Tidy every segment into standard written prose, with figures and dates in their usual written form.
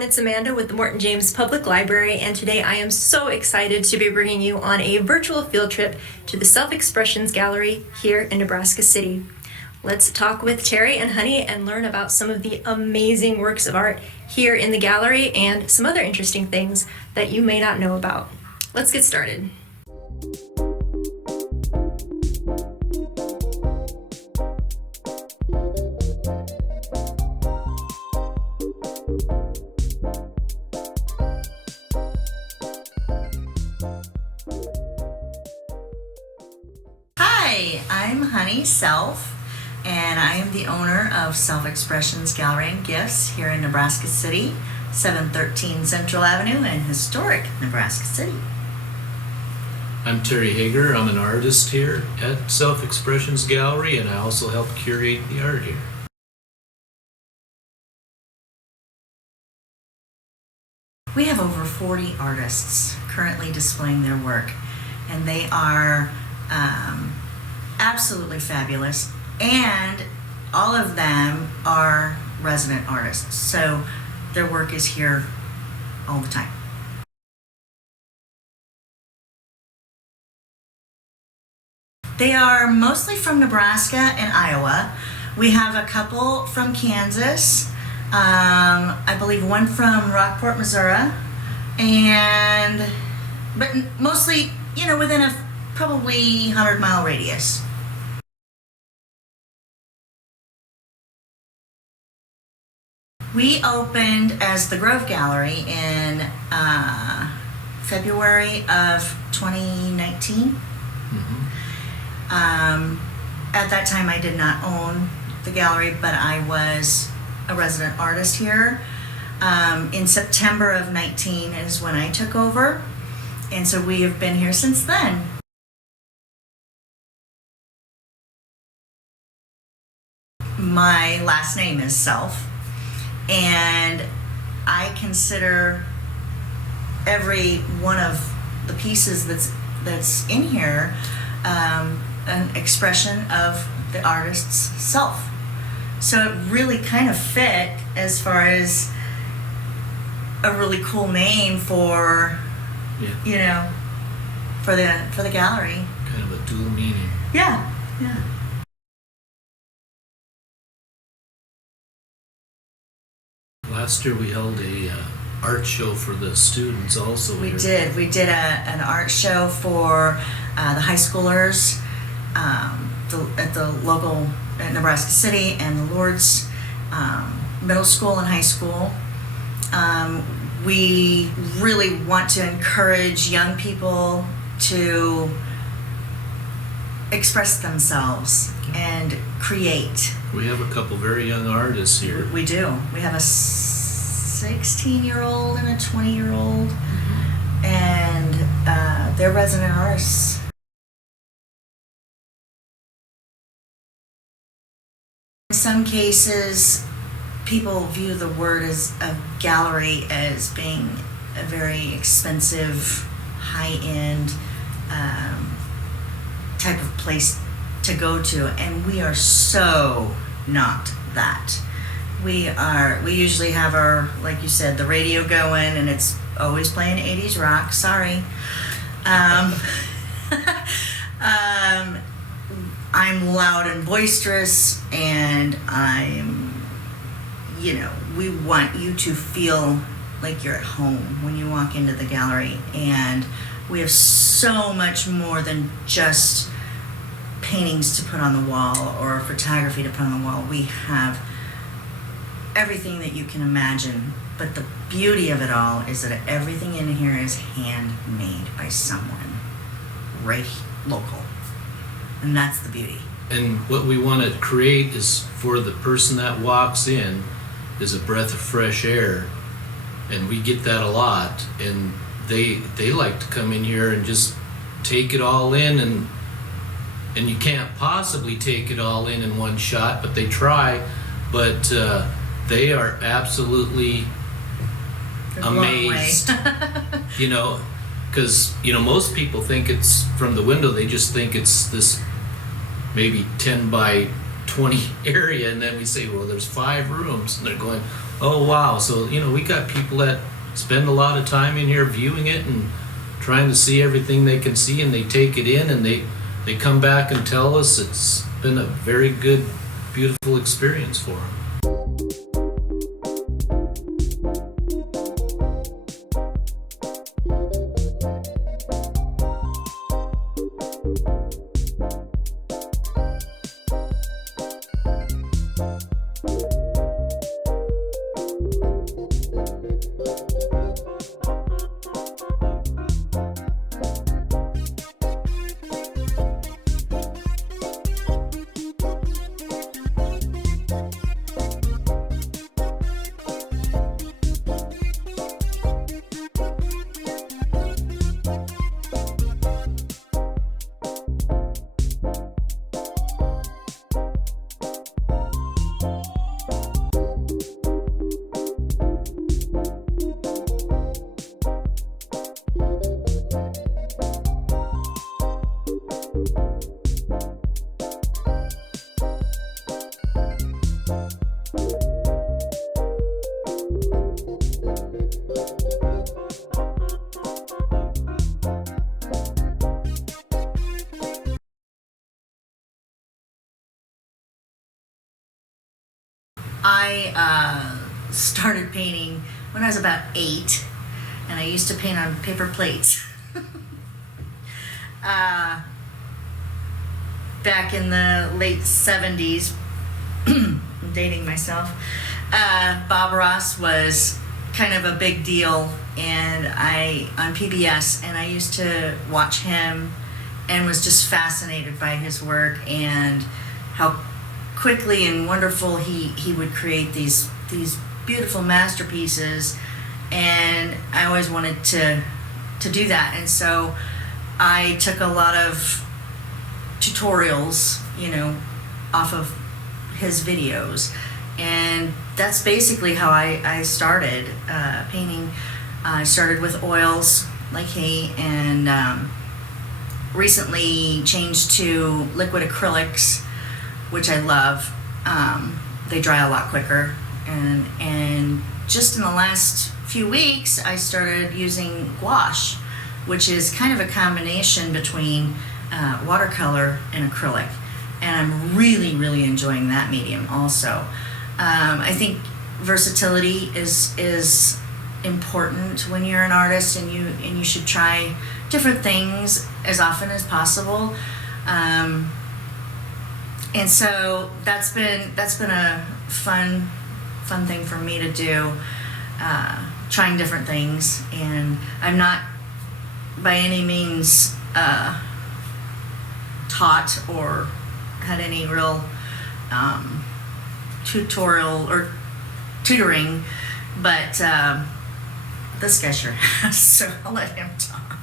It's Amanda with the Morton-James Public Library, and today I am so excited to be bringing you on a virtual field trip to the Self-Expressions Gallery here in Nebraska City. Let's talk with Terry and Honey and learn about some of the amazing works of art here in the gallery and some other interesting things that you may not know about. Let's get started. Hi, I'm Honey Self, and I am the owner of Self-Expressions Gallery and Gifts here in Nebraska City, 713 Central Avenue in historic Nebraska City. I'm Terry Hager. I'm an artist here at Self-Expressions Gallery, and I also help curate the art here. We have over 40 artists currently displaying their work, and they are absolutely fabulous, and all of them are resident artists, so their work is here all the time. They are mostly from Nebraska and Iowa. We have a couple from Kansas, I believe one from Rockport, Missouri, but mostly, within a probably 100-mile radius. We opened as the Grove Gallery in February of 2019. At that time, I did not own the gallery, but I was a resident artist here. In September of 19 is when I took over, and so we have been here since then. My last name is Self, and I consider every one of the pieces that's in here an expression of the artist's self. So it really kind of fit as far as a really cool name for, for the gallery. Kind of a dual meaning. Yeah. Last year we held a art show for the students also. We did an art show for the high schoolers at the local Nebraska City and the Lourdes middle school and high school. We really want to encourage young people to express themselves and create. We have a couple very young artists here. We do. We have a 16-year-old and a 20-year-old, and they're resident artists. In some cases, people view the word as a gallery as being a very expensive, high-end type of place to go to, and we are so not that. We usually have our, like you said, the radio going, and it's always playing 80s rock. Sorry. I'm loud and boisterous, and we want you to feel like you're at home when you walk into the gallery, and we have so much more than just paintings to put on the wall or photography to put on the wall. We have everything that you can imagine, but the beauty of it all is that everything in here is handmade by someone right local, and that's the beauty. And what we want to create is for the person that walks in is a breath of fresh air, and we get that a lot, and they like to come in here and just take it all in, and you can't possibly take it all in one shot, but they try. but they are absolutely They're blown away. amazed. You know, because most people think it's from the window. They just think it's this maybe 10 by 20 area, and then we say, well, there's 5 rooms, and they're going, oh wow. So we got people that spend a lot of time in here viewing it and trying to see everything they can see, and they take it in, and they come back and tell us it's been a very good, beautiful experience for them. I started painting when I was about 8, and I used to paint on paper plates. Back in the late 70s, I'm dating myself, Bob Ross was kind of a big deal, and on PBS, and I used to watch him and was just fascinated by his work and how quickly and wonderful he would create these beautiful masterpieces, and I always wanted to do that. And so I took a lot of tutorials, off of his videos, and that's basically how I started painting. I started with oils like he, and recently changed to liquid acrylics, which I love. They dry a lot quicker, and just in the last few weeks I started using gouache, which is kind of a combination between watercolor and acrylic, and I'm really enjoying that medium also. I think versatility is important when you're an artist, and you should try different things as often as possible. And so that's been a fun thing for me to do, trying different things. And I'm not by any means taught or had any real tutorial or tutoring, but this guy sure has, so I'll let him talk.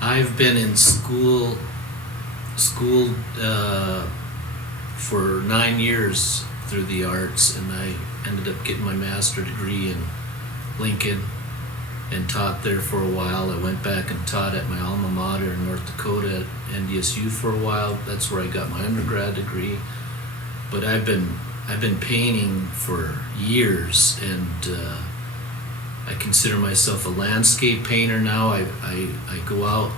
I've been in school for 9 years through the arts, and I ended up getting my master's degree in Lincoln and taught there for a while. I went back and taught at my alma mater in North Dakota at NDSU for a while. That's where I got my undergrad degree. But I've been painting for years, and I consider myself a landscape painter now. I go out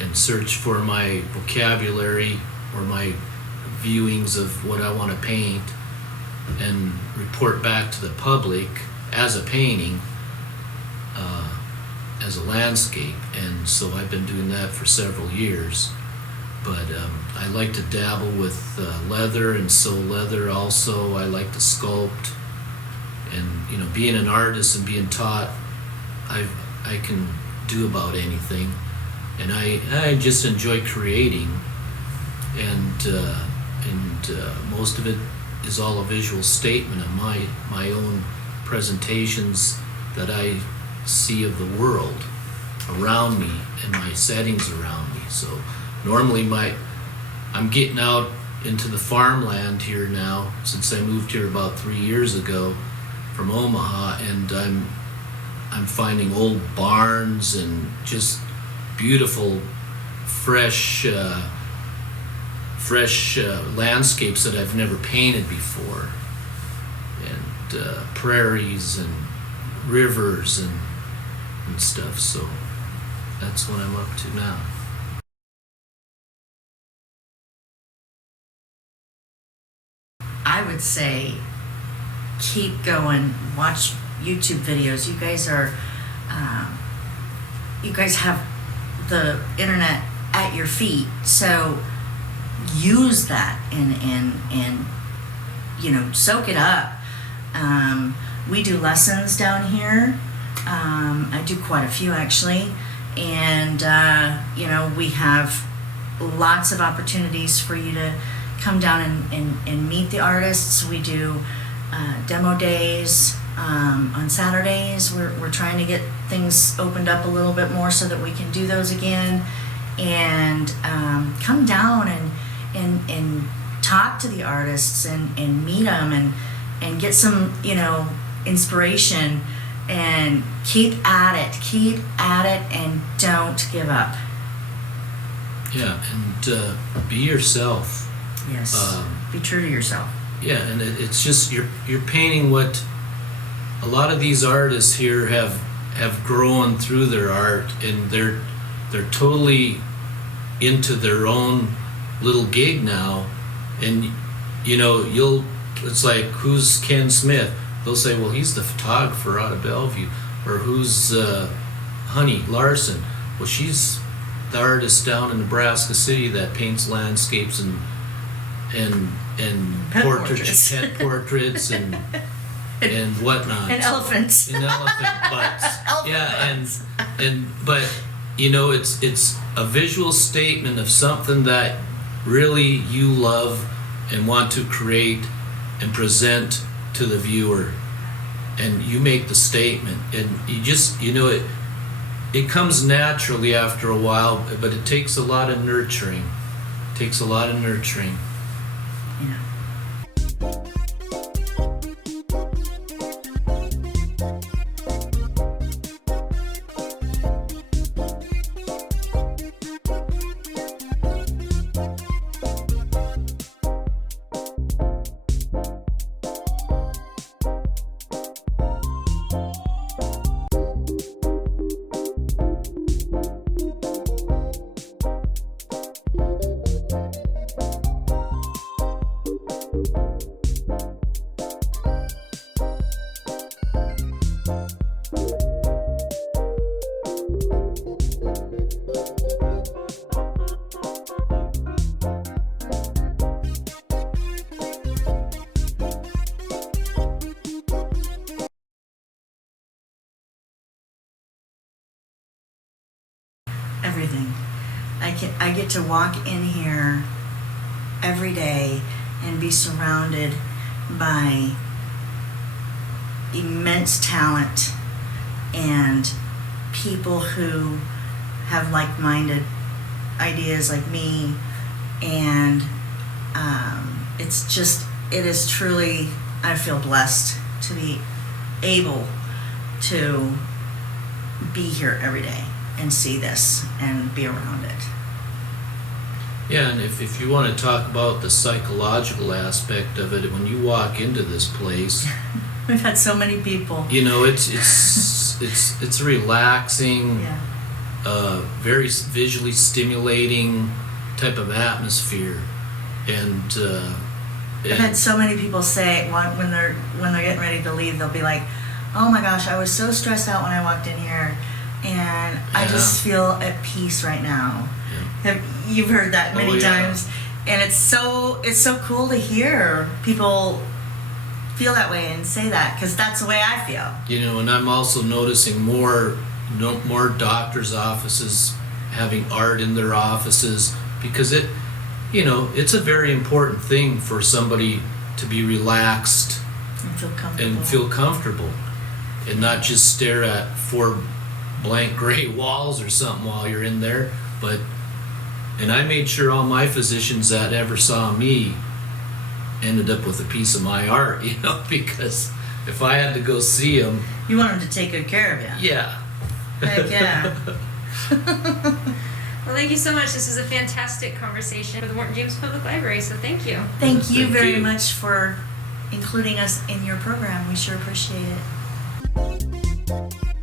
and search for my vocabulary or my viewings of what I want to paint, and report back to the public as a painting, as a landscape. And so I've been doing that for several years. But I like to dabble with leather and sew leather also. I like to sculpt. And being an artist and being taught, I can do about anything, and I just enjoy creating, and most of it is all a visual statement of my own presentations that I see of the world around me and my settings around me. So normally my I'm getting out into the farmland here now since I moved here about 3 years ago from Omaha, and I'm finding old barns and just beautiful, fresh landscapes that I've never painted before, and prairies and rivers and stuff. So that's what I'm up to now. I would say keep going. Watch YouTube videos. You guys have the internet at your feet, so use that and soak it up. We do lessons down here. I do quite a few actually, and we have lots of opportunities for you to come down and meet the artists. We do demo days on Saturdays. We're trying to get things opened up a little bit more so that we can do those again, and come down and talk to the artists and meet them and get some inspiration, and keep at it and don't give up. Yeah, and be yourself. Yes. Be true to yourself. Yeah, and it's just you're painting what a lot of these artists here have grown through their art, and they're totally into their own little gig now. And it's like, who's Ken Smith? They'll say, well, he's the photographer out of Bellevue. Or who's Honey Larson? Well, she's the artist down in Nebraska City that paints landscapes and Pet portraits, portraits. pet portraits and whatnot. And elephants. And elephant butts. Elephant Yeah, butts. but it's a visual statement of something that really you love and want to create and present to the viewer, and you make the statement, and you just it comes naturally after a while, but it takes a lot of nurturing. Yeah. Everything. I get to walk in here every day and be surrounded by immense talent and people who have like-minded ideas like me, and it is truly, I feel blessed to be able to be here every day and see this and be around it. Yeah, and if you want to talk about the psychological aspect of it, when you walk into this place, We've had so many people. it's relaxing, Yeah. very visually stimulating type of atmosphere, and I've had so many people say when they're getting ready to leave, they'll be like, "Oh my gosh, I was so stressed out when I walked in here, and I just feel at peace right now." You've heard that many times, and it's so cool to hear people feel that way and say that, because that's the way I feel. And I'm also noticing more doctors' offices having art in their offices, because it's a very important thing for somebody to be relaxed And feel comfortable. and not just stare at 4 blank gray walls or something while you're in there, but And I made sure all my physicians that ever saw me ended up with a piece of my art, because if I had to go see them, You want them to take good care of you. yeah. Heck yeah. Well, thank you so much. This is a fantastic conversation with the Morton-James Public Library, so thank you. Thank you Thank very you. much for including us in your program. We sure appreciate it.